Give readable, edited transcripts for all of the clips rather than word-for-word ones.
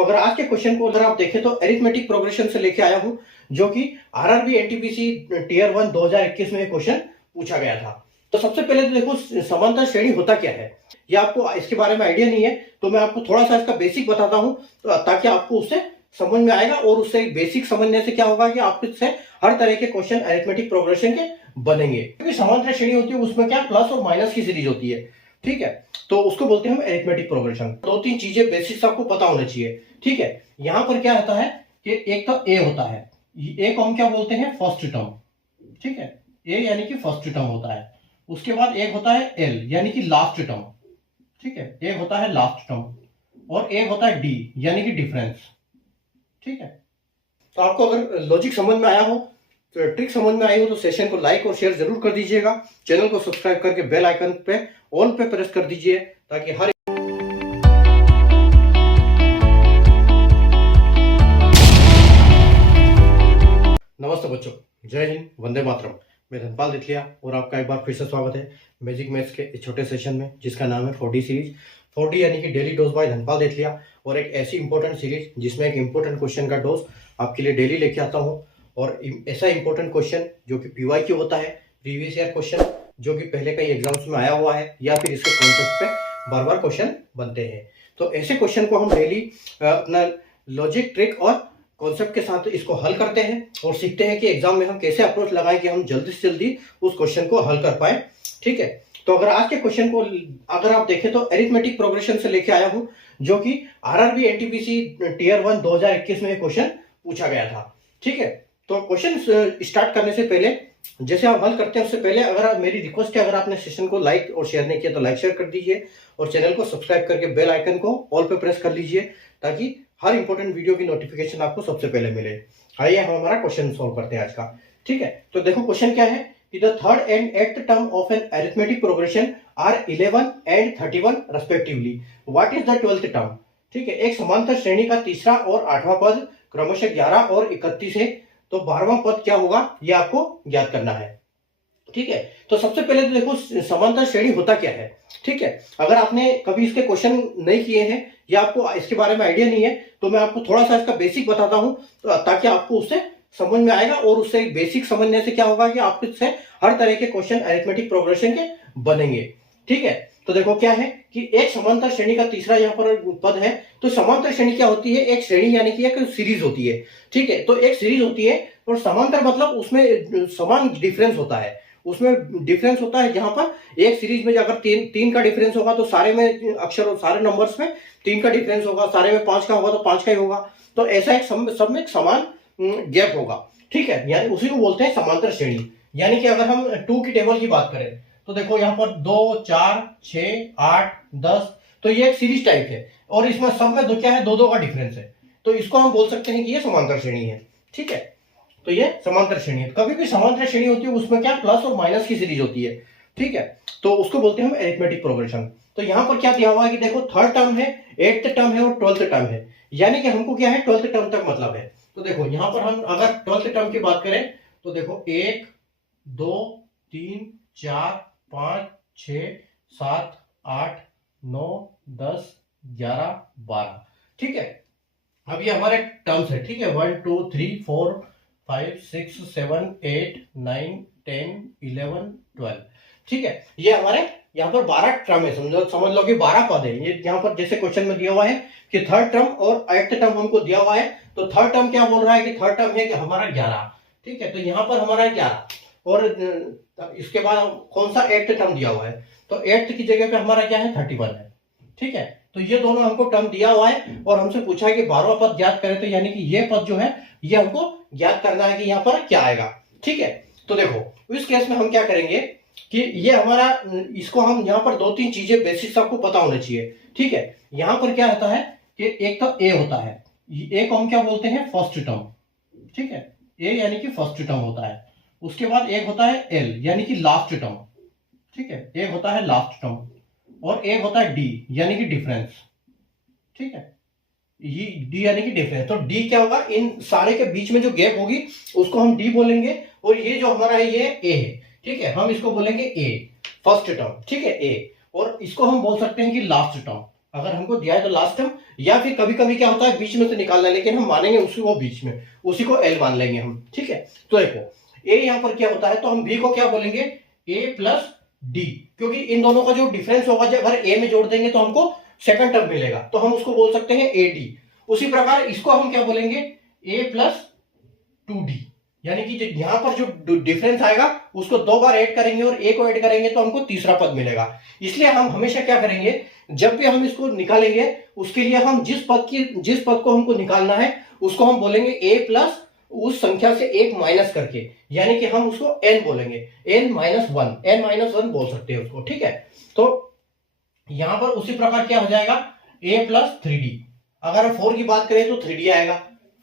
तो अगर आज के क्वेश्चन को अगर आप देखें तो अरिथमेटिक प्रोग्रेशन से लेके आया हूं, जो कि आरआरबी एनटीपीसी टियर 1 2021 में क्वेश्चन पूछा गया था। तो सबसे पहले तो देखो समांतर श्रेणी होता क्या है, ये आपको इसके बारे में आइडिया नहीं है, तो मैं आपको थोड़ा सा इसका बेसिक बताता हूं, तो ताकि आपको उससे समझ में आएगा और उससे बेसिक समझने से क्या होगा कि आपको इससे हर तरह के क्वेश्चन अरिथमेटिक प्रोग्रेशन के बनेंगे। क्योंकि समांतर श्रेणी होती है उसमें क्या प्लस और माइनस की सीरीज होती है, ठीक है, तो उसको बोलते हैं हम अरिथमेटिक प्रोग्रेशन। दो तीन चीजें बेसिक्स आपको पता होना चाहिए, ठीक है। यहां पर क्या होता है कि एक तो ए होता है, ए को हम क्या बोलते हैं फर्स्ट टर्म, ठीक है, ए यानी कि फर्स्ट टर्म होता है। उसके बाद एक होता है एल यानी कि लास्ट टर्म, ठीक है, एक होता है लास्ट टर्म, और एक होता है डी यानी कि डिफरेंस, ठीक है। तो आपको अगर लॉजिक समझ में आया हो, तो ट्रिक समझ में आई हो, तो सेशन को लाइक और शेयर जरूर कर दीजिएगा। चैनल को सब्सक्राइब करके बेल आइकन पे ऑल पे प्रेस कर दीजिए, ताकि हर नमस्ते बच्चों, जय हिंद, वंदे मातरम। मैं धनपाल दिथलिया और आपका एक बार फिर से स्वागत है मैजिक मैथ्स के इस छोटे सेशन में, जिसका नाम है 4D सीरीज। 4D यानी कि डेली डोज बाय धनपाल दिथलिया, और एक ऐसी इंपॉर्टेंट सीरीज जिसमें एक इंपॉर्टेंट क्वेश्चन का डोज आपके लिए डेली लेके आता हूँ। और ऐसा इंपॉर्टेंट क्वेश्चन जो कि PYQ होता है, प्रीवियस ईयर क्वेश्चन, जो कि पहले कई एग्जाम्स में आया हुआ है, या फिर इसके कॉन्सेप्ट पे बार बार क्वेश्चन बनते हैं। तो ऐसे क्वेश्चन को हम डेली अपना लॉजिक, ट्रिक और कॉन्सेप्ट के साथ इसको हल करते हैं और सीखते हैं कि एग्जाम में हम कैसे अप्रोच लगाएं कि हम जल्दी से जल्दी उस क्वेश्चन को हल कर पाए, ठीक है। तो अगर आज के क्वेश्चन को अगर आप देखें तो अरिथमेटिक प्रोग्रेशन से लेके आया हूं, जो कि आरआरबी एनटीपीसी टियर 1 2021 में क्वेश्चन पूछा गया था, ठीक है। तो क्वेश्चन स्टार्ट करने से पहले, जैसे हम हल करते हैं उससे पहले, अगर मेरी रिक्वेस्ट है, अगर आपने सेशन को लाइक और शेयर नहीं किया तो लाइक शेयर कर दीजिए, और चैनल को सब्सक्राइब करके बेल आइकन को ऑल पे प्रेस कर लीजिए, ताकि हर इंपॉर्टेंट वीडियो की नोटिफिकेशन आपको सबसे पहले मिले। आइए हम हमारा क्वेश्चन सॉल्व करते हैं आज का, ठीक है। तो देखो क्वेश्चन क्या है कि the third and eighth term of an arithmetic progression are 11 and 31 respectively, what is the 12th term, ठीक है। एक समांतर श्रेणी का तीसरा और आठवां पद क्रमशः 11 और 31 है, तो 12वां पद क्या होगा ये आपको ज्ञात करना है, ठीक है। तो सबसे पहले तो देखो समांतर श्रेणी होता क्या है, ठीक है। अगर आपने कभी इसके क्वेश्चन नहीं किए हैं या आपको इसके बारे में आइडिया नहीं है, तो मैं आपको थोड़ा सा इसका बेसिक बताता हूं, तो ताकि आपको उससे समझ में आएगा, और उससे बेसिक समझने से क्या होगा कि आपको इससे हर तरह के क्वेश्चन अरिथमेटिक प्रोग्रेशन के बनेंगे, ठीक है। तो देखो क्या है कि एक समांतर श्रेणी का तीसरा यहाँ पर पद है। तो समांतर श्रेणी क्या होती है, एक श्रेणी यानी कि एक सीरीज होती है, ठीक है। तो एक सीरीज होती है, और समांतर मतलब उसमें समान डिफरेंस होता है, उसमें डिफरेंस होता है। जहां पर एक सीरीज में अगर तीन का डिफरेंस होगा तो सारे में अक्षर और सारे नंबर्स में 3 का डिफरेंस होगा, सारे में 5 का होगा तो 5 का ही होगा। तो ऐसा एक सब में एक समान गैप होगा, ठीक है, यानी उसी को बोलते हैं समांतर श्रेणी। यानी कि अगर हम 2 की टेबल की बात करें, तो देखो यहाँ पर 2, 4, 6, 8, 10, तो ये एक सीरीज टाइप है, और इसमें सब में दो क्या है, 2-2 का डिफरेंस है, तो इसको हम बोल सकते हैं कि ये समांतर श्रेणी है, ठीक है। तो ये समांतर श्रेणी है। कभी भी समांतर श्रेणी होती है उसमें क्या प्लस और माइनस की सीरीज होती है, ठीक है, तो उसको बोलते हैं हम अरिथमेटिक प्रोग्रेशन। तो यहां पर क्या दिया हुआ है कि देखो थर्ड टर्म है, 8th टर्म है और 12th टर्म है, यानी कि हमको क्या है 12th टर्म तक मतलब है। तो देखो यहां पर हम अगर 12th टर्म की बात करें, तो देखो 1, 2, 3, 4, 5, 6, 7, 8, 9, 10, 11, 12, ठीक है। अब ये हमारे टर्म्स है, ठीक है, 1, 2, 3, 4, 5, 6, 7, 8, 9, 10, 11, 12, ठीक है। ये हमारे यहाँ पर 12 टर्म है, समझ लो कि 12 पद है। ये यहाँ पर जैसे क्वेश्चन में दिया हुआ है कि थर्ड टर्म और 8th टर्म हमको दिया हुआ है, तो थर्ड टर्म क्या बोल रहा है कि थर्ड टर्म है कि हमारा 11, ठीक है, तो यहाँ पर हमारा 11, और इसके बाद कौन सा 8th टर्म दिया हुआ है, तो 8th की जगह पे हमारा क्या है 31 है, ठीक है। तो ये दोनों हमको टर्म दिया हुआ है, और हमसे पूछा है कि 12वां पद ज्ञात करें, तो यानी कि ये पद जो है ये हमको ज्ञात करना है कि यहाँ पर क्या आएगा, ठीक है। तो देखो इस केस में हम क्या करेंगे कि ये हमारा, इसको हम यहाँ पर 2-3 चीजें बेसिक्स आपको पता होना चाहिए, ठीक है। यहाँ पर क्या होता है कि एक तो ए होता है, ए को हम क्या बोलते हैं फर्स्ट टर्म, ठीक है, ए यानी कि फर्स्ट टर्म होता है। उसके बाद एक होता है एल यानी कि लास्ट टर्म, ठीक है, एक होता है लास्ट टर्म, और एक होता है डी यानी कि डिफरेंस, ठीक है, ये डी यानी कि डिफरेंस। तो डी क्या होगा, इन सारे के बीच में जो गैप होगी उसको हम डी बोलेंगे, और ये जो हमारा है ये ए है, ठीक है, हम इसको बोलेंगे ए फर्स्ट टर्म, ठीक है, ए, और इसको हम बोल सकते हैं कि लास्ट टर्म, अगर हमको दिया है तो लास्ट टर्म, या फिर कभी कभी क्या होता है बीच में से निकालना है, लेकिन हम मानेंगे उसी को बीच में, उसी को एल मान लेंगे हम। ठीक है, तो देखो ए यहां पर क्या होता है, तो हम बी को क्या बोलेंगे, ए प्लस डी, क्योंकि इन दोनों का जो डिफरेंस होगा जब अगर ए में जोड़ देंगे तो हमको सेकंड टर्म मिलेगा, तो हम उसको बोल सकते हैं ए डी। उसी प्रकार इसको हम क्या बोलेंगे, ए प्लस टू डी, यानी कि यहां पर जो डिफरेंस आएगा उसको दो बार ऐड करेंगे और ए को ऐड करेंगे तो हमको तीसरा पद मिलेगा। इसलिए हम हमेशा क्या करेंगे, जब भी हम इसको निकालेंगे उसके लिए हम जिस पद को हमको निकालना है उसको हम बोलेंगे ए प्लस उस संख्या से एक माइनस करके, यानी कि हम उसको एन बोलेंगे, एन माइनस वन बोल सकते हैं उसको। ठीक है, तो यहां पर उसी प्रकार क्या हो जाएगा, ए प्लस थ्री डी। अगर हम 4 की बात करें तो 3D आएगा,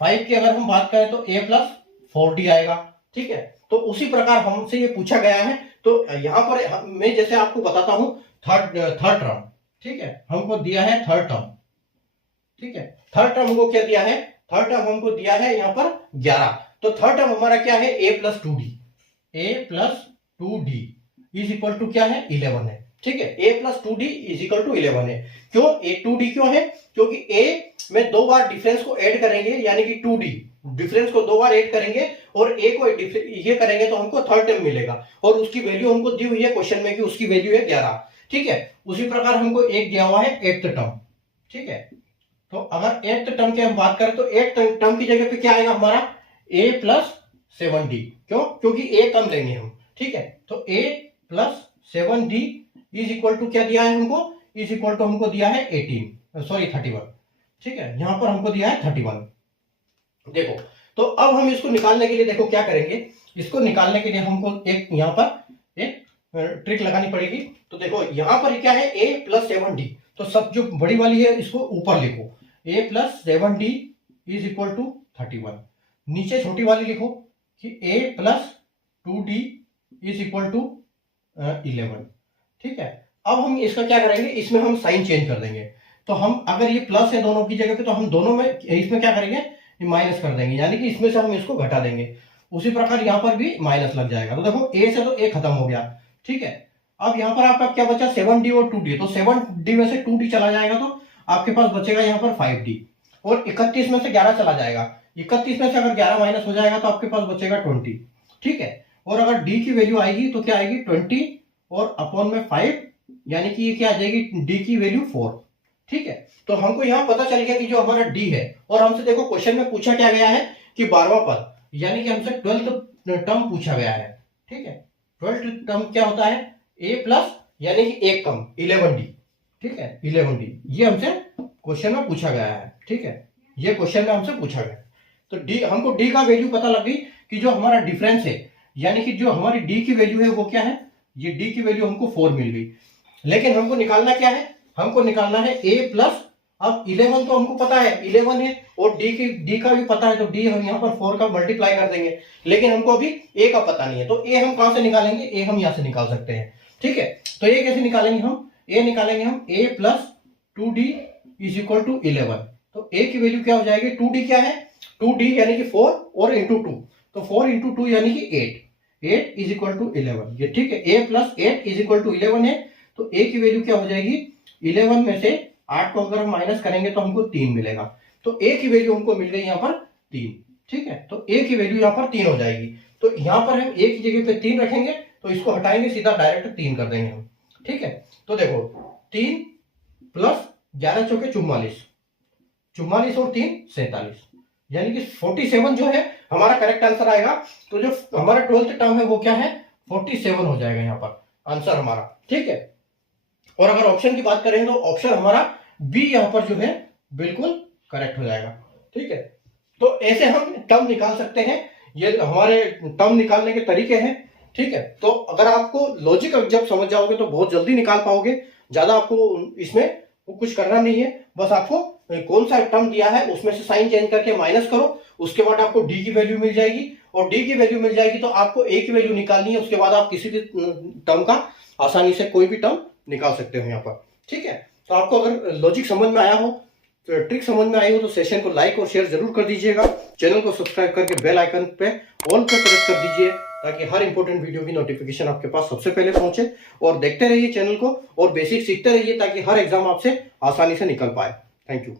5 की अगर हम बात करें तो a प्लस 4D आएगा। ठीक है, तो उसी प्रकार हमसे ये पूछा गया है, तो यहां पर मैं जैसे आपको बताता हूं थर्ड टर्म। ठीक है, हमको दिया है थर्ड टर्म। ठीक है, थर्ड टर्म हमको क्या दिया है, थर्ड टर्म हमको दिया है यहाँ पर 11, तो थर्ड टर्म हमारा क्या है, a plus two d is equal to क्या है, 11 है। ठीक है, a plus two d is equal to 11 है। क्यों ए टू डी क्यों है, क्योंकि a में दो बार डिफरेंस को ऐड करेंगे, यानी कि 2d डिफरेंस को दो बार ऐड करेंगे और a को ये करेंगे तो हमको थर्ड टर्म मिलेगा, और उसकी वैल्यू हमको दी हुई है क्वेश्चन में कि उसकी वैल्यू है 11। ठीक है, उसी प्रकार हमको एक दिया हुआ है एट्थ टर्म। ठीक है, तो अगर एट्थ टर्म की हम बात करें तो एट्थ टर्म की जगह पे क्या आएगा हमारा, a प्लस 7d। क्यों, क्योंकि a कम लेंगे हम। ठीक है, तो a plus 7d is equal to क्या दिया है हमको, इज इक्वल टू हमको दिया है 31। ठीक है, यहां पर हमको दिया है 31। देखो, तो अब हम इसको निकालने के लिए देखो क्या करेंगे, इसको निकालने के लिए हमको एक यहां पर एक ट्रिक लगानी पड़ेगी। तो देखो यहां पर क्या है, a प्लस 7d, तो सब जो बड़ी वाली है इसको ऊपर लिखो, a plus 7d is equal to 31। नीचे छोटी वाली लिखो कि a plus 2d is equal to 11। ठीक है, अब हम इसका क्या करेंगे, इसमें हम साइन चेंज कर देंगे। तो हम अगर ये प्लस है दोनों की जगह पे, तो हम दोनों में इसमें क्या करेंगे, माइनस कर देंगे, यानी कि इसमें से हम इसको घटा देंगे। उसी प्रकार यहां पर भी माइनस लग जाएगा। तो देखो a से तो a खत्म हो गया। ठीक है, अब यहां पर आपका क्या बचा, 7d और 2d, तो 7d में से 2d चला जाएगा तो आपके पास बचेगा यहाँ पर 5d, और 31 में से 11 चला जाएगा, 31 में से अगर 11 माइनस हो जाएगा तो आपके पास बचेगा 20। ठीक है, और अगर d की वैल्यू आएगी तो क्या आएगी, 20 और अपॉन में 5, यानी कि ये क्या आ जाएगी, d की वैल्यू 4। ठीक है, तो हमको यहाँ पता चल गया कि जो हमारा d है, और हमसे देखो क्वेश्चन में पूछा क्या गया है कि 12वां पद, यानी कि हमसे 12th टर्म पूछा गया है। ठीक है, 12th टर्म क्या होता है, a प्लस यानी कि एक कम 11d। ठीक है, 11d ये हमसे क्वेश्चन में पूछा गया है। ठीक है, ये क्वेश्चन में हमसे पूछा गया, तो d हमको d का वैल्यू पता लग गई कि जो हमारा डिफरेंस है, यानी कि जो हमारी d की वैल्यू है वो क्या है, ये d की वैल्यू हमको 4 मिल गई। लेकिन हमको निकालना क्या है, हमको निकालना है a प्लस, अब 11 तो हमको पता है 11 है, और d का भी पता है, तो d हम यहाँ पर 4 का मल्टीप्लाई कर देंगे, लेकिन हमको अभी a का पता नहीं है, तो a हम कहां से निकालेंगे, a हम यहाँ से निकाल सकते हैं। ठीक है, तो a कैसे निकालेंगे हम, a निकालेंगे हम a plus 2d is equal to 11। तो a की वैल्यू क्या हो जाएगी, 2d क्या है, 2d यानी कि 4 और इंटू 2, तो 4 इंटू 2 यानी कि 8 इज इक्वल टू 11। ये ठीक है, a plus 8 is equal to 11 है, तो a की वैल्यू क्या हो जाएगी, 11 में से 8 को अगर हम माइनस करेंगे तो हमको 3 मिलेगा, तो a की वैल्यू हमको मिल गई यहाँ पर 3। ठीक है, तो a की वैल्यू यहाँ पर 3 हो जाएगी, तो यहाँ पर हम a की जगह पे 3 रखेंगे, तो इसको हटाएंगे सीधा डायरेक्ट 3 कर देंगे हम। ठीक है, तो देखो 3 प्लस 11 चौके 44, 44 और 3 47, यानी कि 47 जो है हमारा करेक्ट आंसर आएगा। तो जो हमारा 12th टर्म है वो क्या है, 47 हो जाएगा यहाँ पर आंसर हमारा। ठीक है, और अगर ऑप्शन की बात करें तो ऑप्शन हमारा बी यहाँ पर जो है बिल्कुल करेक्ट हो जाएगा। ठीक है, तो ऐसे हम टर्म निकाल सकते हैं, ये हमारे टर्म निकालने के तरीके हैं। ठीक है, तो अगर आपको लॉजिक जब समझ जाओगे तो बहुत जल्दी निकाल पाओगे, ज्यादा आपको इसमें कुछ करना नहीं है, बस आपको कौन सा टर्म दिया है उसमें से साइन चेंज करके माइनस करो, उसके बाद आपको डी की वैल्यू मिल जाएगी, और डी की वैल्यू मिल जाएगी तो आपको ए की वैल्यू निकालनी है, उसके बाद आप किसी भी टर्म का आसानी से कोई भी टर्म निकाल सकते हो यहाँ पर। ठीक है, तो आपको अगर लॉजिक समझ में आया हो, तो ट्रिक समझ में आई हो, तो सेशन को लाइक और शेयर जरूर कर दीजिएगा, चैनल को सब्सक्राइब करके बेल आइकन पे ऑल पे प्रेस कर दीजिए, ताकि हर इंपॉर्टेंट वीडियो की नोटिफिकेशन आपके पास सबसे पहले पहुंचे। और देखते रहिए चैनल को और बेसिक सीखते रहिए ताकि हर एग्जाम आपसे आसानी से निकल पाए। Thank you.